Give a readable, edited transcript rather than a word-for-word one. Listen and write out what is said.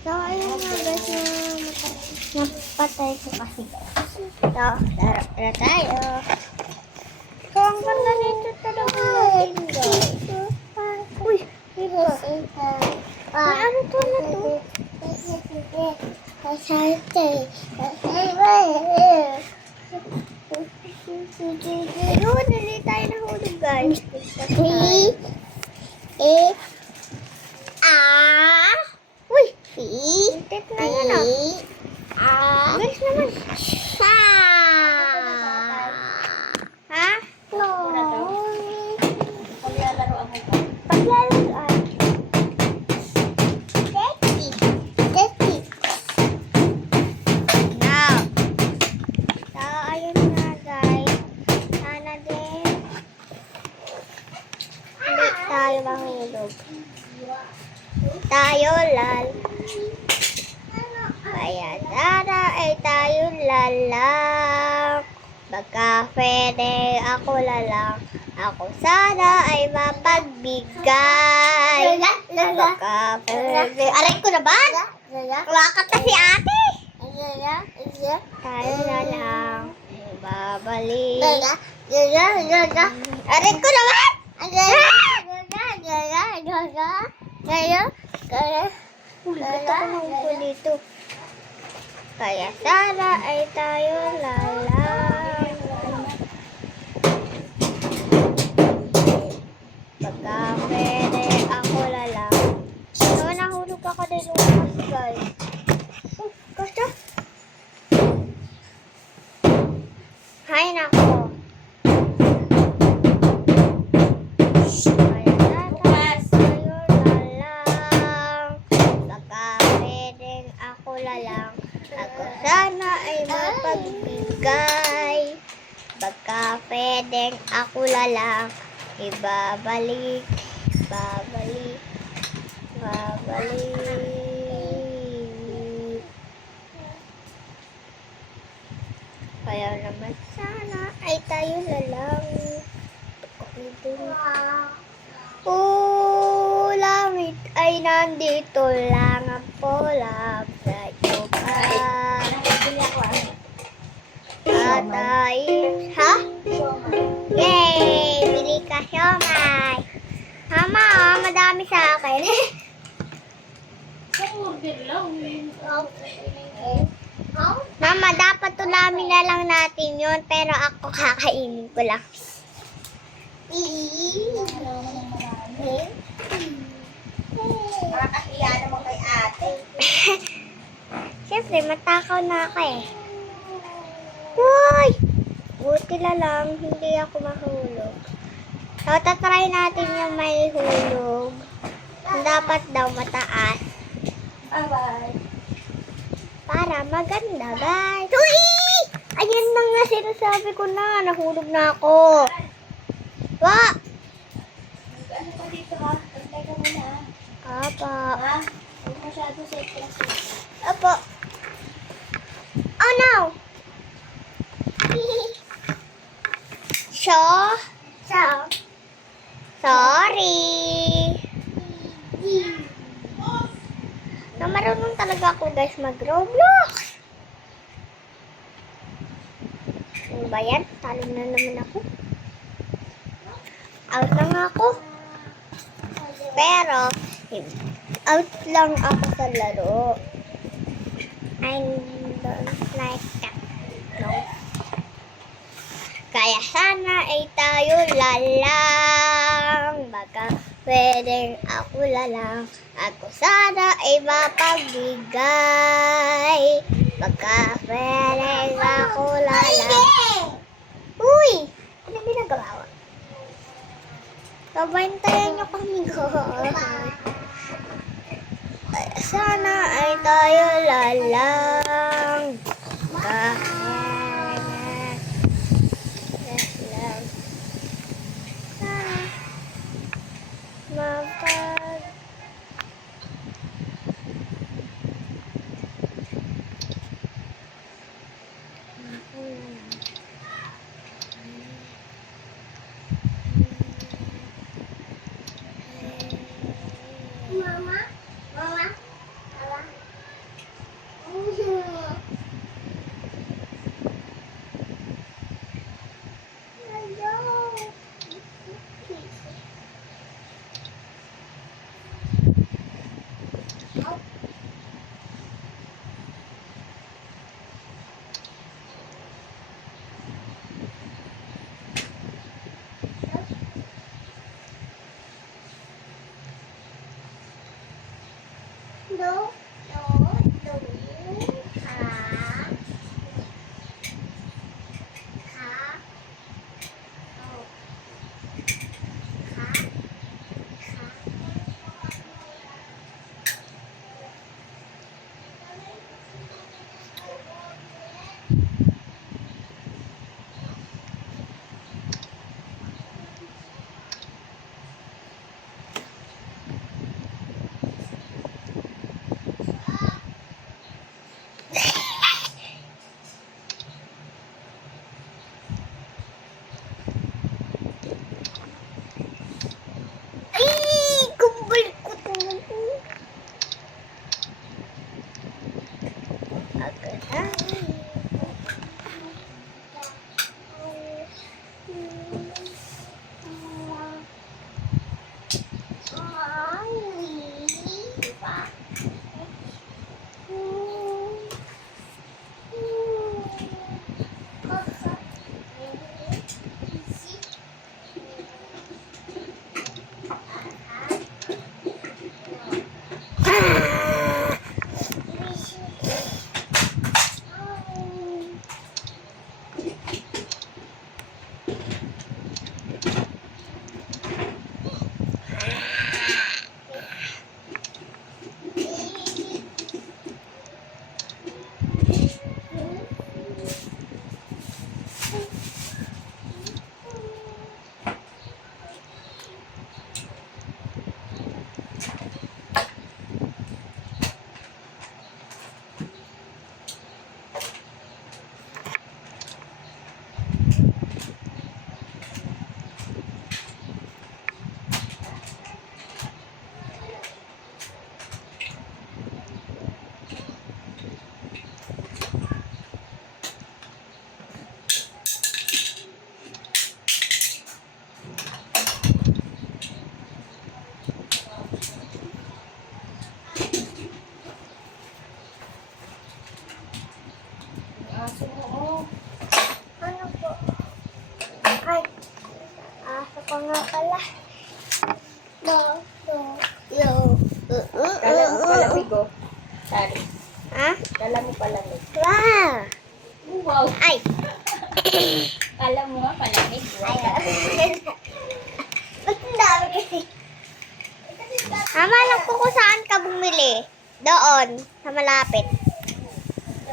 So, ayun nga guys, napatay ko kasi guys. So, laro na tayo. So, ang ganda nito talaga guys. Uy, diba? May ano to na to? Dali tayo nahulog guys. Uy! Tit na yun Guys naman. Ha? Paglalaroan mo ba? Paglalaroan. Now. So, ayun na guys. Sana din. Hindi tayo mahulog. Tayo lal. Kaya sana ay tayo lalang. Baka pwede ako lalang. Ako sana ay mapagbigay. Baka pwede. Aray ko na ba? Wakat na si ate. Tayo lalang. Babalik. Aray ko naman! Ulit ako ng upo dito. Kaya sana ay tayo lalang. Pagka pwede ako lalang. So, nahulog ako din umas guys. Gusto? Hay nako. Ako sana ay mapagbigay. Baka pwedeng ako lalang. Ibabalik. Babalik. Kaya naman sana ay tayo lalang. Langit ay nandito lang ang pola. Tayo pa. Tatay. Ha? Yay! Bili ka siomay. Mama, madami sa akin. Mama, dapat tulamin na lang natin yun. Pero ako kakainin ko lang. Nakakahiya naman kay ate. Siyempre, matakaw na ako eh. Uy! Buti na lang, hindi ako mahulog. So, tatry natin yung may hulog. Dapat daw mataas. Bye-bye. Para maganda, guys. Uy! Ayan na nga sinasabi ko na. Nahulog na ako. Wa! Ano pa dito ha? Pagtay ka muna ha? Apa. Ha? Huwag masyado safe kasi. Apo. Oh no! Sorry. Na marunong talaga ako guys mag-Roblox. Ano ba yan? Talo na naman ako. Out na nga ako. Pero, out lang ako sa laro. I don't like that. No. Kaya sana ay tayo lalang. Baka pwedeng ako lalang. Ako sana ay mapagbigay. Baka pwedeng ako lalang. Uy! Anong ginagawa ko? Kabantayan niyo kami Kaya sana ay tayo lalang. Mapag Mama? No, no, no. Ka. Ka. Oh. Ka. Ka. Ay, kumbal ko talaga. Agad na. Aso mo, oh. Ano po? Ay, aso ko nga pala. No, no, no. Kala mo palamig, oh. Sorry. Ha? Kala mo palamig. Wow! Wow. Ay! Kala mo nga palamig. Ay, ba't ang dami kasi? Tama lang po kung saan ka bumili. Doon, sa malapit.